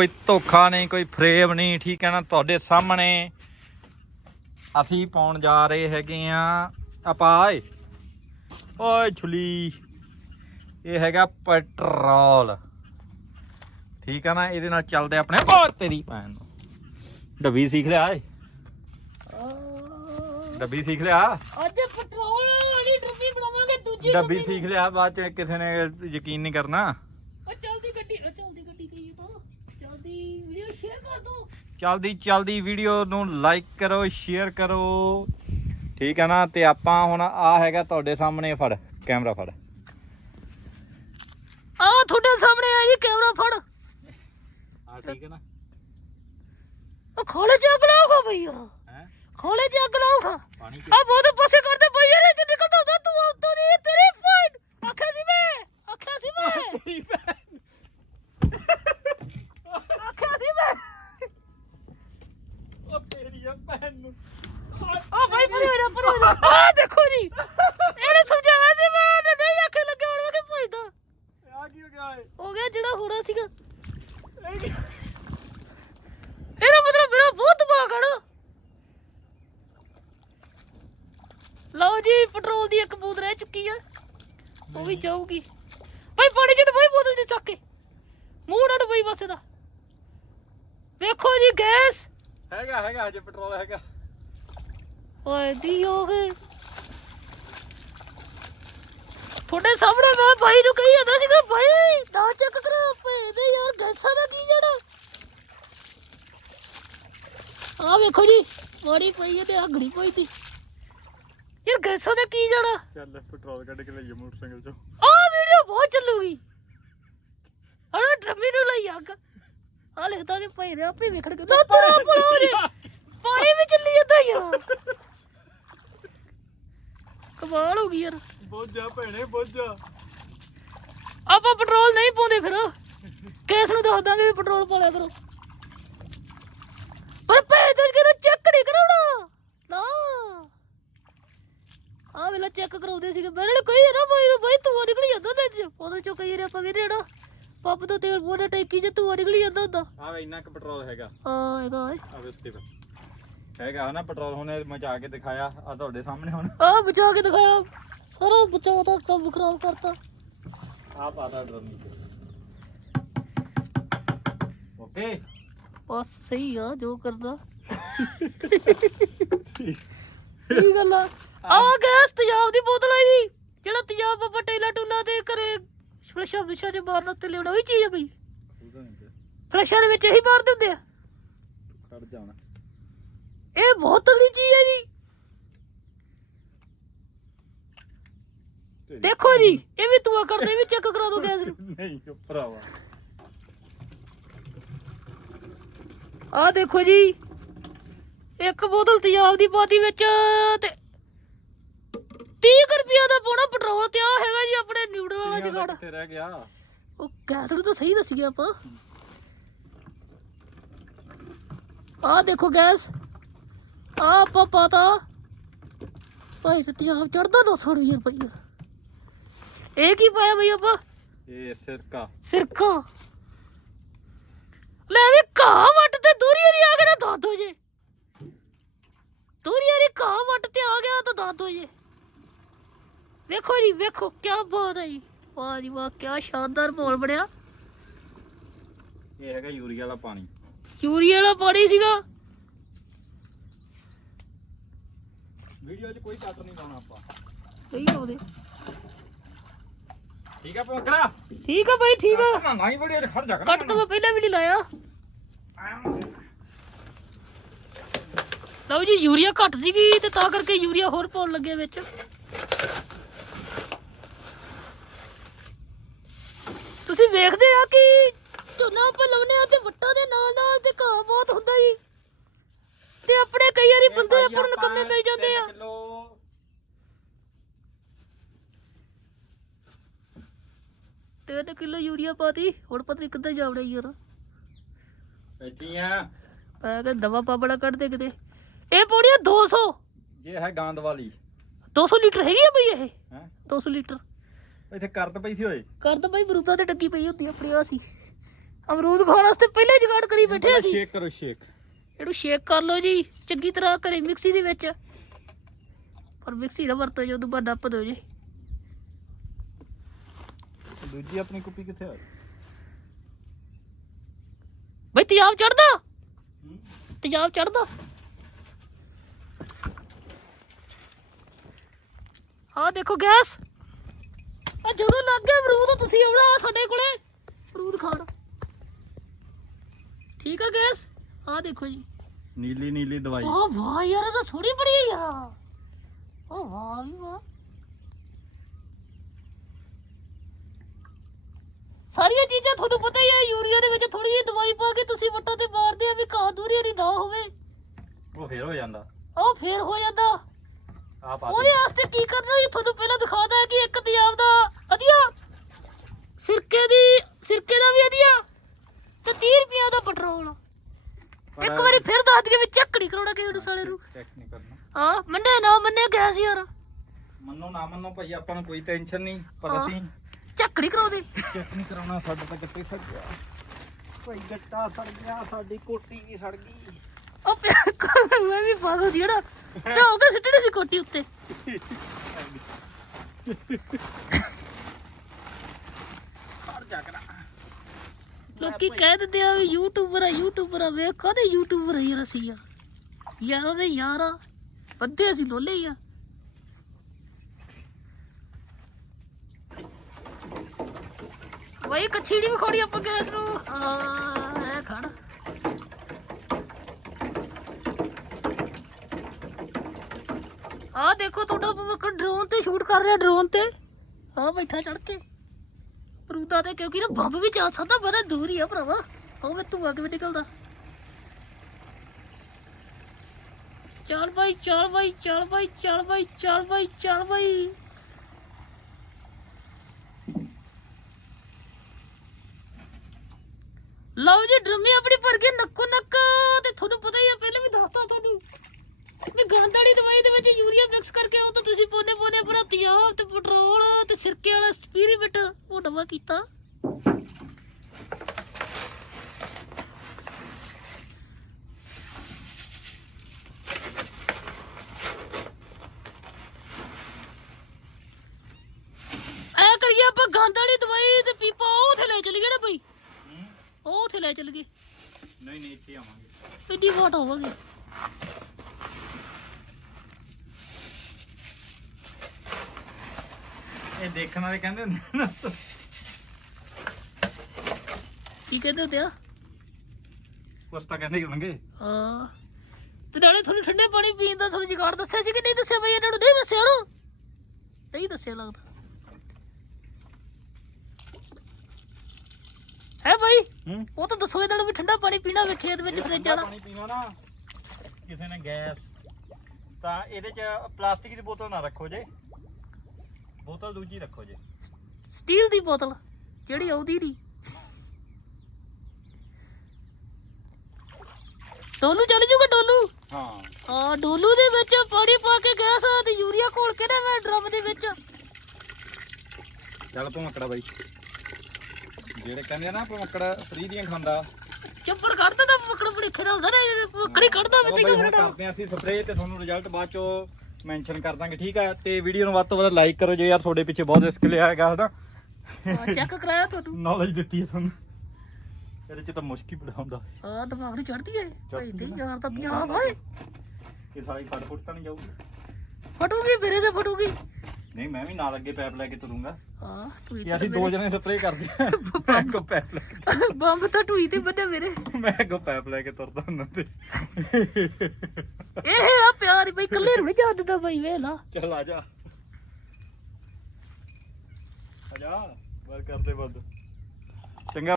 ਕੋਈ ਧੋਖਾ ਨਹੀਂ ਕੋਈ ਫਰੇਬ ਨਹੀਂ ਠੀਕ ਹੈ ਨਾ? ਤੁਹਾਡੇ ਸਾਹਮਣੇ ਅਸੀਂ ਪਾਉਣ ਜਾ ਰਹੇ ਹੈਗੇ ਆ ਆਪਾਂ ਓਏ ਛੁਲੀ। ਇਹ ਹੈਗਾ ਪੈਟਰੋਲ। ਠੀਕ ਹੈ ਨਾ? ਇਹਦੇ ਨਾਲ ਚੱਲਦੇ ਆਪਣੇ ਓ ਤੇਰੀ ਭੈਣ ਨੂੰ। ਡੱਬੀ ਸਿੱਖ ਲਿਆ ਏ ਡੱਬੀ ਸਿੱਖ ਲਿਆ। ਅੱਜ ਪੈਟਰੋਲ ਵਾਲੀ ਡੱਬੀ ਬਣਾਵਾਂਗੇ ਦੂਜੀ ਡੱਬੀ ਸਿੱਖ ਲਿਆ ਬਾਅਦ ਚ ਕਿਸੇ ਨੇ ਯਕੀਨ ਨਹੀਂ ਕਰਨਾ ਉਹ ਚਲਦੀ ਗੱਡੀ ਉਹ ਚਲਦੀ ਗੱਡੀ ਗਈ ਤਾਂ ਚਲਦੀ ਵੀਡੀਓ ਸ਼ੇਅਰ ਕਰ ਦੋ ਚਲਦੀ ਚਲਦੀ ਵੀਡੀਓ ਨੂੰ ਲਾਈਕ ਕਰੋ ਸ਼ੇਅਰ ਕਰੋ। ਠੀਕ ਹੈ ਨਾ ਤੇ ਆਪਾਂ ਹੁਣ ਆ ਹੈਗਾ ਤੁਹਾਡੇ ਸਾਹਮਣੇ ਫੜ ਕੈਮਰਾ ਫੜ। ਆ ਤੁਹਾਡੇ ਸਾਹਮਣੇ ਆ ਜੀ ਕੈਮਰਾ ਫੜ। ਆ ਠੀਕ ਹੈ ਨਾ। ਉਹ ਖੋਲੇ ਚ ਅੱਗ ਲਾਉਗਾ ਬਈ ਯਾਰ। ਹੈ? ਖੋਲੇ ਚ ਅੱਗ ਲਾਉਗਾ ਪਾਣੀ ਆ ਬਹੁਤ ਪਾਸੇ ਕਰਦੇ ਬਈ ਯਾਰ ਇਹ ਨਿਕਲਦਾ ਹੁੰਦਾ ਤੂੰ ਉਤੋਂ ਨਹੀਂ ਤੇਰੇ ਫੋਨ ਆਖਿਆ ਸੀ ਮੈਂ ਆਖਿਆ ਸੀ ਮੈਂ ਆਖਿਆ ਸੀ ਮੈਂ ਉਹ ਤੇਰੀ ਆ ਭੈਣ ਨੂੰ ਆ ਭਾਈ ਪਰੇ ਹੋ ਜਾ ਪਰੇ ਹੋ ਜਾ ਆ ਦੇਖੋ ਜੀ ਇਹਨੇ ਸਮਝਾਇਆ ਸੀ ਮੈਂ ਤੇ ਨਹੀਂ ਆਖੇ ਲੱਗਾ ਹੁਣ ਮੈਂ ਕਿ ਭਜਦਾ ਹੋ ਗਿਆ ਜਿਹੜਾ ਹੋਣਾ ਸੀਗਾ। ਇਹਦਾ ਮਤਲਬ ਮੇਰਾ ਬਹੁਤ ਦਿਮਾਗ ਨਾ। ਲਓ ਜੀ ਪੈਟਰੋਲ ਦੀ ਇੱਕ ਬੂਤ ਰਹਿ ਚੁੱਕੀ ਆ। ਉਹ ਵੀ ਜਾਊਗੀ। ਭਾਈ ਪਾਣੀ ਚ ਭਾਈ ਬੋਤਲ ਚ ਚੱਕ ਕੇ। ਮੂੰਹ ਨਾ ਡੁਬਈ ਬਸ ਇਹਦਾ। ਵੇਖੋ ਜੀ ਗੈਸ। ਹੈਗਾ ਹੈਗਾ ਹਜੇ ਪੈਟਰੋਲ ਹੈਗਾ। ਓਏ ਦੀ ਹੋ ਗਏ ਤੁਹਾਡੇ ਸਾਹਮਣੇ ਮੈਂ ਭਾਈ ਨੂੰ ਕਹੀ ਜਾਂਦਾ ਸੀਗਾ ਭਾਈ! ਨਾ ਚੈੱਕ ਕਰੋ ਭੇਦੇ ਯਾਰ ਗੈਸਾਂ ਦਾ ਕੀ ਜੜਾ ਆ ਵੇਖੋ ਜੀ ਮਾੜੀ ਪਈ ਹੈ ਤੇ ਹਗੜੀ ਪਈ ਤੀ ਯਾਰ ਗੈਸਾਂ ਦਾ ਕੀ ਜੜਾ ਚੱਲ ਪੈਟਰੋਲ ਕੱਢ ਕੇ ਲਈਏ ਮੋਟਰਸਾਈਕਲ ਚੋਂ। ਆ ਵੀਡੀਓ ਬਹੁਤ ਚੱਲੂਗੀ। ਅਰੇ ਡਰਮੀ ਨੂੰ ਲਈ ਅੱਗ। ਆ ਲਿਖਦਾ ਜੀ ਭਾਈ ਦੇ ਆਪੇ ਵੇਖਣ ਕੇ ਨਾ ਤੇਰਾ ਭਲਾ ਜੀ। ਪਾਣੀ ਵੀ ਚੱਲੀ ਜਾਂਦਾ ਯਾਰ। ਕਮਾਲ ਹੋ ਗਈ ਯਾਰ। ਬੁੱਝ ਜਾ ਭੈਣੇ ਬੁੱਝ। ਜਾ ਆਪਾਂ ਪੈਟਰੋਲ ਨਹੀਂ ਪਾਉਂਦੇ ਫਿਰ। ਕੇਸ ਨੂੰ ਦੱਸ ਦਾਂਗੇ ਵੀ ਪੈਟਰੋਲ ਪਾ ਲਿਆ ਕਰੋ। ਪਰ ਭੇਜ ਦੇ ਕੇ ਚੈੱਕ ਨਹੀਂ ਕਰਾਉਣਾ। ਨਾ। ਆ ਵੇਲਾ ਚੈੱਕ ਕਰਾਉਂਦੇ ਸੀਗੇ। ਮੇਰੇ ਨਾਲ ਕਹੀ ਨਾ ਬਾਈ ਬਾਈ ਤੂੰ ਨਿਕਲ ਜਾਂਦਾ ਤੇ ਉਹਦੇ ਚੋਂ ਕਈ ਰੇ ਆਪਾਂ ਵੀ ਰੇੜਾ। ਪੰਪ ਤੋਂ ਤੇਲ ਪੋਦੇ ਟੈਂਕੀ 'ਚ ਤੂੰ ਨਿਕਲ ਜਾਂਦਾ ਹੁੰਦਾ। ਆ ਵੇ ਇੰਨਾ ਕੁ ਪੈਟਰੋਲ ਹੈਗਾ। ਆ ਇਹਦਾ ਓਏ। ਆ ਵੇ ਉੱਤੇ। ਹੈਗਾ ਨਾ ਪੈਟਰੋਲ ਹੁਣ ਮਚਾ ਕੇ ਦਿਖਾਇਆ ਆ ਤੁਹਾਡੇ ਸਾਹਮਣੇ ਹੁਣ। ਆ ਬਚਾ ਕੇ ਦਿਖਾਇਆ। ਸਾਰਾ ਬਚਾ ਤਾਂ ਕੰਮ ਖਰਾਬ ਕਰਤਾ। ਆ ਪਾਤਾ ਡਰਮ ਓਕੇ? ਬਸ ਸਹੀ ਆ ਜੋ ਕਰਦਾ। ਸਹੀ ਗੱਲ ਆ। ਆ ਗੈਸ ਤੇਜ਼ਾਬ ਦੀ ਬੋਤਲ ਆ ਜੀ। ਜਿਹੜਾ ਤੇਜ਼ਾਬ ਆਪਾਂ ਟੇਲਾ ਟੂਲਾ ਦੇ ਘਰੇ ਫਲਸ਼ਾ ਵਿਸ਼ਾ ਚ ਮਾਰਨ ਤੇ ਲਿਆਉਣਾ ਉਹੀ ਚੀਜ਼ ਆ ਬਈ। ਫਲਸ਼ਾਂ ਦੇ ਵਿੱਚ ਇਹੀ ਮਾਰ ਦਿੰਦੇ ਆ। ਖੜ ਜਾਣਾ ਇਹ ਬਹੁਤ ਤਗੜੀ ਚੀਜ਼ ਹੈ ਜੀ। ਦੇਖੋ ਜੀ ਇਹ ਵੀ ਤੂੰ ਕਰਦੇ ਵੀ ਚੈੱਕ ਕਰਾ ਦੋ ਗੈਸ ਨੂੰ। ਨਹੀਂ ਭਰਾਵਾ। ਆ ਦੇਖੋ ਜੀ ਇੱਕ ਬੋਤਲ ਤੇਜ਼ਾਬ ਦੀ ਪਾਤੀ ਵਿੱਚ ਤੇ 30 ਰੁਪਿਆ ਦਾ ਪਾਉਣਾ ਪੈਟਰੋਲ ਤੇ ਆ ਹੈਗਾ ਜੀ ਆਪਣੇ ਨਿਊਡਲ ਵਾਲਾ ਜਗਾੜ। ਕਿੱਥੇ ਰਹਿ ਗਿਆ। ਉਹ ਗੈਸ ਨੂੰ ਤਾਂ ਸਹੀ ਦੱਸੀ ਆਪਾਂ। ਆ ਦੇਖੋ ਗੈਸ। ਆ ਆਪਾਂ ਪਾਤਾ। ਭਾਈ ਤੇ ਤੇਜ਼ਾਬ ਚੜਦਾ 220 ਰੁਪਈਆ। ਇਹ ਕੀ ਪਾਇਆ ਬਈ ਆਪਾਂ? ਇਹ ਸਿਰਕਾ। ਸਿਰਕਾ। ਲੈ ਵੀ ਘਾਹ ਵੱਟ ਤੇ ਦੂਰੀ ਵਾਲੀ ਆ ਗਿਆ ਤਾਂ ਦੋ ਜੇ। ਦੂਰੀ ਵਾਲੀ ਘਾਹ ਵੱਟ ਤੇ ਆ ਗਿਆ ਤਾਂ ਦੱਸ ਦੋ ਜੇ। ਵੇਖੋ ਜੀ ਵੇਖੋ ਕੀ ਬਾਤ ਹੈ ਜੀ। ਵਾਹ ਜੀ ਵਾਹ ਕੀ ਸ਼ਾਨਦਾਰ ਮਾਹੌਲ ਬਣਿਆ। ਇਹ ਹੈਗਾ ਯੂਰੀਆ ਵਾਲਾ ਪਾਣੀ। ਯੂਰੀਆ ਵਾਲਾ ਪਾਣੀ ਸੀਗਾ। ਵੀਡੀਓ 'ਚ ਕੋਈ ਕੱਟ ਨਹੀਂ ਲਾਉਣਾ ਆਪਾਂ। ਸਹੀ ਆਉਦੇ ਠੀਕ ਆ ਪੋਕੜਾ ਠੀਕ ਆ ਬਾਈ ਠੀਕ ਆ। ਨਾ ਨਹੀਂ ਵੀਡੀਓ 'ਚ ਖੜ ਜਾ ਕੱਟ ਤਾਂ ਮੈਂ ਪਹਿਲਾਂ ਵੀ ਨਹੀਂ ਲਾਇਆ। ਲਓ ਜੀ ਯੂਰੀਆ ਘੱਟ ਸੀਗੀ ਤੇ ਤਾਂ ਕਰਕੇ ਯੂਰੀਆ ਹੋਰ ਪਾਉਣ ਲੱਗੇ ਵਿੱਚ। ਤੁਸੀਂ ਵੇਖਦੇ ਆ ਕਿ ਝੋਨਾ ਆਪਾਂ ਲਾਉਨੇ ਆ ਤੇ ਵੱਟਾਂ ਦੇ ਨਾਲ ਨਾਲ ਤੇ ਘਾਹ ਬਹੁਤ ਹੁੰਦਾ ਜੀ। ਤੇ ਆਪਣੇ ਕਈ ਵਾਰੀ ਬੰਦੇ ਆਪਾਂ ਨੂੰ ਨਕੰਮੇ ਮਿਲ ਜਾਂਦੇ ਆ। ਕਿਲੋ। ਤਿੰਨ ਕਿਲੋ ਯੂਰੀਆ ਪਾਤੀ ਹੁਣ ਪਤਾ ਨਹੀਂ ਕਿੱਦਾਂ ਜਾਵੜਾ ਯਾਰ। ਇੱਥੀਆਂ ਮੈਂ ਕਿਹਾ ਦਵਾ ਪਾਬੜਾ ਕੱਢ ਦੇ ਕਿਤੇ। ਇਹ ਪੌੜੀ 200 ਜੇ ਹੈ ਗਾਂਦ ਵਾਲੀ। 200 ਲੀਟਰ ਹੈਗੀ ਆ ਬਈ ਇਹ? ਹੈ? 200 ਲੀਟਰ। ਇੱਥੇ ਕਰਦ ਪਈ ਸੀ ਓਏ। ਕਰ ਤਾਂ ਬਾਈ ਬਰੂਦਾਂ ਤੇ ਟੱਕੀ ਪਈ ਹੁੰਦੀ ਆਪਣੀ ਆ ਸੀ। ਅਮਰੂਦ ਖਾਣ ਵਾਸਤੇ ਪਹਿਲੇ ਜੁਗਾੜ ਕਰੀ ਬੈਠੇ ਅਸੀਂ। ਸ਼ੇਕ ਕਰੋ ਸ਼ੇਕ ਇਹਨੂੰ ਸ਼ੇਕ ਕਰ ਲਓ ਜੀ ਚੰਗੀ ਤਰ੍ਹਾਂ ਘਰੇ ਮਿਕਸੀ ਦੇ ਵਿੱਚ। ਪਰ ਮਿਕਸੀ ਨਾ ਵਰਤੋ ਜੋ ਦੁਬਾਰਾ ਨੱਪ ਦਿਓ ਜੀ। ਦੂਜੀ ਆਪਣੀ ਕੁੱਪੀ ਕਿੱਥੇ ਆ ਬਈ ਤੇਜ਼ਾਬ ਚੜਦਾ? ਤੇਜ਼ਾਬ ਚੜਦਾ? ਆ ਦੇਖੋ ਗੈਸ। ਆ ਜਦੋਂ ਲੱਗ ਗਿਆ ਅਮਰੂਦ ਤੁਸੀਂ ਆਉਣਾ ਸਾਡੇ ਕੋਲੇ। ਅਮਰੂਦ ਖਾਣ। ਠੀਕ ਆ ਗੈਸ? ਆ ਦੇਖੋ ਜੀ। ਨੀਲੀ ਨੀਲੀ ਦਵਾਈ। ਓ ਵਾਹ ਯਾਰ ਇਹ ਤਾਂ ਸੋਹਣੀ ਬੜੀ ਹੈ ਯਾਰ ਓ ਵਾਹ ਵੀ ਵਾਹ। ਸਾਰੀਆਂ ਚੀਜ਼ਾਂ ਤੁਹਾਨੂੰ ਪਤਾ ਹੀ ਹੈ ਯੂਰੀਆ ਦੇ ਵਿੱਚ ਥੋੜੀ ਜਿਹੀ ਦਵਾਈ ਪਾ ਕੇ ਤੁਸੀਂ ਵੱਟਾਂ ਤੇ ਮਾਰਦੇ ਆ ਵੀ ਘਾਹ ਦੂਰੀ ਨਹੀਂ ਨਾ ਹੋਵੇ। ਉਹ ਫੇਰ ਹੋ ਜਾਂਦਾ। ਉਹ ਫੇਰ ਹੋ ਜਾਂਦਾ। ਆ ਪਾ ਉਹਦੇ ਵਾਸਤੇ ਕੀ ਕਰਨਾ ਜੀ? ਤੁਹਾਨੂੰ ਪਹਿਲਾਂ ਦਿਖਾਦਾ ਕਿ ਇੱਕ ਤਿਆਬ ਦਾ ਵਧੀਆ ਸਿਰਕੇ ਦੀ ਸਿਰਕੇ ਦਾ ਵੀ ਵਧੀਆ ਤੇ 30 ਰੁਪਿਆ ਦਾ ਪੈਟਰੋਲ ਇੱਕ ਵਾਰੀ ਫਿਰ ਦੱਸ ਦਈਏ ਵੀ ਚੱਕੜੀ ਕਰੋੜਾ ਕਿ ਉਹਨੂੰ ਸਾਲੇ ਨੂੰ। ਚੈੱਕ ਨਹੀਂ ਕਰਨਾ। ਹਾਂ ਮੰਨੇ ਨਾ ਮੰਨੇ ਗੈਸ ਯਾਰ। ਮੰਨੋ ਨਾ ਮੰਨੋ ਭਾਈ ਆਪਾਂ ਨੂੰ ਕੋਈ ਟੈਨਸ਼ਨ ਨਹੀਂ ਪਰ ਹਾਂ। ਅਸੀਂ ਚੱਕੜੀ ਕਰੋ ਦੇ ਚੈੱਕ ਨਹੀਂ ਕਰਾਉਣਾ ਸਾਡਾ ਤਾਂ ਗੱਟੇ ਸੜ ਗਿਆ। ਭਾਈ ਗੱਟਾ ਸੜ ਗਿਆ ਸਾਡੀ ਕੋਟੀ ਵੀ ਸੜ ਗਈ। ਉਹ ਪਿਆ ਮੈਂ ਵੀ ਪਾਗਲ ਸੀ ਜਿਹੜਾ। ਮੈਂ ਹੋ ਗਿਆ ਸਿੱਟਣੀ ਸੀ ਕੋਟੀ ਉੱਤੇ। ਖੜ ਜਾ ਕਰਾ ਲੋਕੀ ਕਹਿ ਦਿੰਦੇ ਆ ਵੀ ਯੂਟਿਊਬਰ ਆ ਯੂਟਿਊਬਰ ਆ, ਵੇਖ ਕਦੇ ਯੂਟਿਊਬਰ ਆ ਯਾਰ ਅਸੀਂ ਆ। ਯਾਰਾਂ ਦੇ ਯਾਰ ਆ ਬੰਦੇ ਅਸੀਂ ਲੋਲੇ ਹੀ ਆ। ਵਈ ਕਛੀੜੀ ਵਿਖਾਉਣੀ ਆਪਾਂ ਗੈਸ ਨੂੰ। ਆ ਇਹ ਖੜ। ਆ ਦੇਖੋ ਤੁਹਾਡਾ ਡਰੋਨ ਤੇ ਸ਼ੂਟ ਕਰ ਰਿਹਾ ਡਰੋਨ ਤੇ। ਆ ਬੈਠਾ ਚੜ ਕੇ। ਪਰੂਦਾ ਤੇ, ਕਿਉਂਕਿ ਨਾ ਬੰਬ ਵੀ ਚੱਲ ਸਕਦਾ ਬੜਾ ਦੂਰ ਹੀ ਆ ਭਰਾਵਾ। ਉਹ ਵੇ ਤੂੰ ਨਿਕਲਦਾ। ਚੱਲ ਬਾਈ ਚੱਲ ਬਾਈ ਚੱਲ ਬਾਈ ਚੱਲ ਬਾਈ ਚੱਲ ਬਾਈ ਚੱਲ ਬਾਈ। ਲਓ ਜੀ, ਡਰਮੀ ਆਪਣੀ ਭਰ ਕੇ ਨੱਕੋ ਨੱਕ ਤੇ ਤੁਹਾਨੂੰ ਪਤਾ ਹੀ ਆ, ਪਹਿਲੇ ਵੀ ਦੱਸਤਾ ਤੁਹਾਨੂੰ। ਵੀ ਗੰਦ ਵਾਲੀ ਦਵਾਈ ਦੇ ਵਿੱਚ ਯੂਰੀਆ ਮਿਕਸ ਕਰਕੇ ਉਹ ਤਾਂ ਤੁਸੀਂ ਪੋਨੇ ਪੋਨੇ ਪੂਰਾ ਤਿਆਬ ਤੇ ਪੈਟਰੋਲ ਤੇ ਸਿਰਕੇ ਵਾਲਾ ਸਪੀਰੀਮੈਂਟ ਉਹ ਡਵਾ ਕੀਤਾ। ਆਪਾਂ ਗੰਦ ਵਾਲੀ ਦਵਾਈ ਤੇ ਪੀਪਾ ਉਹ ਉੱਥੇ ਲੈ ਚਲੀਏ ਨਾ ਬਈ। ਉਹ ਉੱਥੇ ਲੈ ਚਲੀਏ। ਨਹੀਂ ਨਹੀਂ ਇੱਥੇ ਆਵਾਂਗੇ। ਐਡੀ ਵਾਟ ਹੋਵਾਂਗੇ ਇਹ ਦੇਖਣ ਵਾਲੇ ਕਹਿੰਦੇ ਹੁੰਦੇ ਨਾ। ਕੀ ਕਹਿੰਦੇ ਹੁੰਦੇ ਆ? ਕੁਛ ਤਾਂ ਕਹਿੰਦੇ ਹੀ ਹੋਣਗੇ। ਹਾਂ। ਤੇ ਨਾਲੇ ਤੁਹਾਨੂੰ ਠੰਡੇ ਪਾਣੀ ਪੀਣ ਦਾ ਤੁਹਾਨੂੰ ਜੁਗਾੜ ਦੱਸਿਆ ਸੀ ਕਿ ਨਹੀਂ ਦੱਸਿਆ ਬਈ? ਇਹਨਾਂ ਨੂੰ ਨਹੀਂ ਦੱਸਿਆ ਨਾ ਨਹੀਂ ਦੱਸਿਆ ਲੱਗਦਾ। ਹੈ ਬਈ? ਹੂੰ? ਉਹ ਤਾਂ ਦੱਸੋ ਇਹਨਾਂ ਨੂੰ ਵੀ ਠੰਡਾ ਪਾਣੀ ਪੀਣਾ ਵੇ ਖੇਤ ਵਿੱਚ ਫ੍ਰਿਜ ਵਾਲਾ ਪਾਣੀ ਪੀਣਾ ਨਾ ਕਿਸੇ ਨੇ ਗੈਸ ਤਾਂ ਇਹਦੇ ਚ ਪਲਾਸਟਿਕ ਦੀ ਬੋਤਲ ਨਾ ਰੱਖੋ ਜੇ। ਬੋਤਲ ਦੂਜੀ ਰੱਖੋ ਜੇ। ਸਟੀਲ ਦੀ ਬੋਤਲ? ਜਿਹੜੀ ਆਉਂਦੀ ਨਹੀਂ ਡੋਲੂ ਚੱਲ ਜੂਗਾ ਡੋਲੂ? ਹਾਂ। ਆ ਡੋਲੂ ਦੇ ਵਿੱਚ ਪਾਣੀ ਪਾ ਕੇ ਗੈਸ ਤੇ ਯੂਰੀਆ ਘੋਲ ਕੇ ਨਾ ਮੈਂ ਡਰਮ ਦੇ ਵਿੱਚ। ਚੱਲ ਭਮਕੜਾ ਬਾਈ। ਜਿਹੜੇ ਕਹਿੰਦੇ ਆ ਨਾ ਭਮਕੜਾ ਫਰੀ ਦੀਆਂ ਖਾਂਦਾ। ਚੁੱਪਰ ਕੱਢ ਦਿੰਦਾ ਮੱਕੜ ਬੜੀਖੇ ਦਾ ਹੁੰਦਾ ਨਾ ਮੱਕੜੀ ਕੱਢਦਾ ਉਹ ਵਿੱਚ ਬਾਈ ਹੁਣ ਕਿਉਂ ਕਰਦੇ ਆ ਅਸੀਂ ਸਪਰੇਅ ਤੇ ਤੁਹਾਨੂੰ ਰਿਜ਼ਲਟ ਬਾਅਦ ਚੋਂ ਮੈਂਸ਼ਨ ਕਰ ਦਾਂਗੇ ਠੀਕ ਆ? ਤੇ ਵੀਡੀਓ ਨੂੰ ਵੱਧ ਤੋਂ ਵੱਧ ਲਾਈਕ ਕਰੋ ਜੇ ਯਾਰ ਤੁਹਾਡੇ ਪਿੱਛੇ ਬਹੁਤ ਰਿਸਕ ਲਿਆ ਹੈਗਾ ਹਨਾ? ਚੈੱਕ ਕਰਾਇਆ ਤੁਹਾਨੂੰ? ਨੌਲੇਜ ਦਿੱਤੀ ਹੈ ਤੁਹਾਨੂੰ। ਇਹਦੇ ਚ ਤਾਂ ਮੁਸ਼ਕਿਲ ਬੜਾ ਹੁੰਦਾ। ਆ ਦਿਮਾਗ ਨੂੰ ਚੜਦੀ ਏ ਭਾਈ ਤੇ ਯਾਰ ਤਾਂ ਪਿਆ ਓਏ। ਕਿ ਸਾਰੀ ਫੜ ਫੁੱਟ ਤਾਂ ਨਹੀਂ ਜਾਊਗੀ। ਫਟੂਗੀ ਮੇਰੇ ਤੇ ਫਟੂਗੀ। ਨਹੀਂ ਮੈਂ ਵੀ ਨਾਲ ਅੱਗੇ ਪੈਪ ਲੈ ਕੇ ਤੁਰੂੰਗਾ। ਹਾਂ ਟੂਈ ਕਿ ਅਸੀਂ ਦੋ ਜਣੇ ਸਪਰੇਅ ਕਰਦੇ ਆ ਮੈਂ ਅੱਗੋਂ ਪੈਪ ਲੈ ਕੇ ਬੰਬ ਤਾਂ ਟੂਈ ਤੇ ਬੰਦੇ ਮੇਰੇ ਮੈਂ ਅੱਗੋਂ ਪੈਪ ਲੈ ਕੇ ਤੁਰਦਾ ਹੁੰਦਾ ਤੇ। ਇਹ ਆ ਪਿਆਰ ਹੀ ਬਈ ਕੱਲੇ ਨੂੰ ਨਹੀਂ ਜਾ ਦਿੰਦਾ ਬਈ ਵੇਲਾ ਚੱਲ ਆ ਜਾ। ਆ ਜਾ ਬਾਹਰ ਕਰਦੇ ਬੰਦ ਚੰਗਾ।